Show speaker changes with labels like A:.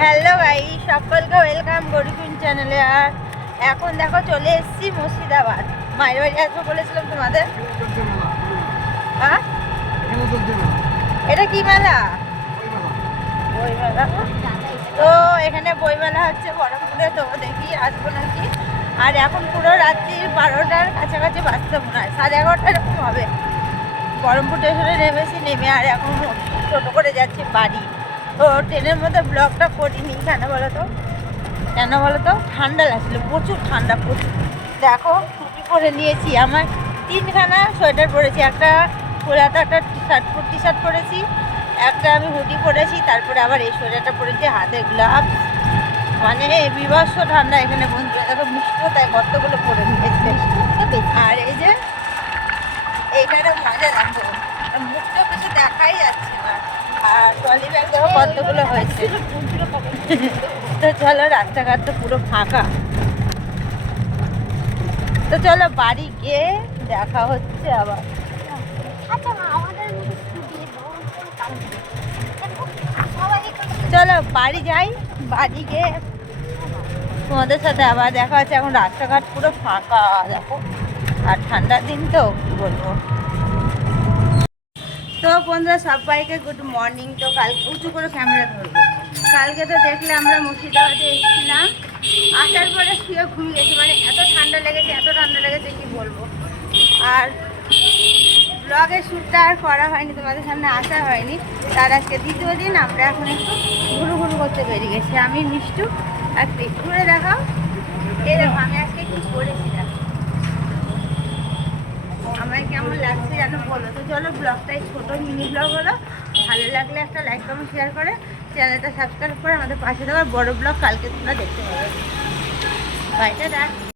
A: Hello ভাই, সকলকে welcome গরিবিন চ্যানেলে। আর এখন দেখো চলে এসেছি মুর্শিদাবাদ। মায়ের বাড়ি আসব বলেছিলাম তোমাদের। হ্যাঁ? এটা কি মেলা? তো এখানে বই মেলা হচ্ছে বরমপুরে তো দেখি আসব নাকি। আর এখন পুরো রাত্রি বারোটার কাছাকাছি বাঁচতে মনে হয়, সাড়ে এগারোটা এরকম হবে। বহরমপুর স্টেশনে নেমেছি, নেমে আর এখন টোটো করে যাচ্ছি বাড়ি। তো ট্রেনের মধ্যে ব্লগটা করিনি। কেন বলো তো কেন বলো তো ঠান্ডা লাগছিল, প্রচুর ঠান্ডা, প্রচুর। দেখো, টুপি পরে নিয়েছি। আমার তিনখানা সোয়েটার পরেছি। একটা ফুলাতে একটা টি শার্ট টি শার্ট পরেছি, একটা আমি হুডি পরেছি, তারপরে আবার এই সোয়েটারটা পরেছি, হাতে গ্লাভস মানে বিভৎস ঠান্ডা এখানে, বন্ধুরা। দেখো, মিষ্টিও তাই কতগুলো পরে নিয়েছে। আর এই যে এইটারও মজা দেখো মুখটা কিছু দেখাই যাচ্ছে না। আর ট্রলি ব্যাগ কতগুলো হয়েছে। তো চলো রাস্তাঘাট তো পুরো ফাঁকা। তো চলো বাড়ি গিয়ে দেখা হচ্ছে আবার।
B: আচ্ছা
A: চলো বাড়ি যাই বাড়ি গিয়ে তোমাদের সাথে আবার দেখা হচ্ছে। এখন রাস্তাঘাট পুরো ফাঁকা দেখো। আর ঠান্ডার দিন তো কি বলব? তো বন্ধুরা, সবাইকে গুড মর্নিং তো কালকে উঁচু করে ক্যামেরা ধরবো। কালকে তো দেখলে আমরা মুর্শিদাবাদে এসেছিলাম। আসার পরে শুয়ে ঘুমিয়ে গেছি। মানে এত ঠান্ডা লেগেছে, এত ঠান্ডা লেগেছে, কি বলব? আর ব্লগের শ্যুটটা আর করা হয়নি, তোমাদের সামনে আসা হয়নি। তার আজকে দ্বিতীয় দিন, আমরা এখন একটু ঘুরু ঘুরু করতে বেরিয়ে গেছি। আমি মিষ্টু, আর ঘুরে দেখাও। দেখো, আমি আজকে কি করেছি দেখো আমার কেমন লাগছে যেন বলো? তো চলো ব্লগটাই ছোটো মিনি ব্লগ হলো। ভালো লাগলে একটা লাইক কমেন্ট শেয়ার করে চ্যানেলটা সাবস্ক্রাইব করে আমাদের পাশে দেওয়ার বড় ব্লগ কালকে তোমরা দেখতে পাবে। বাইটা দেখ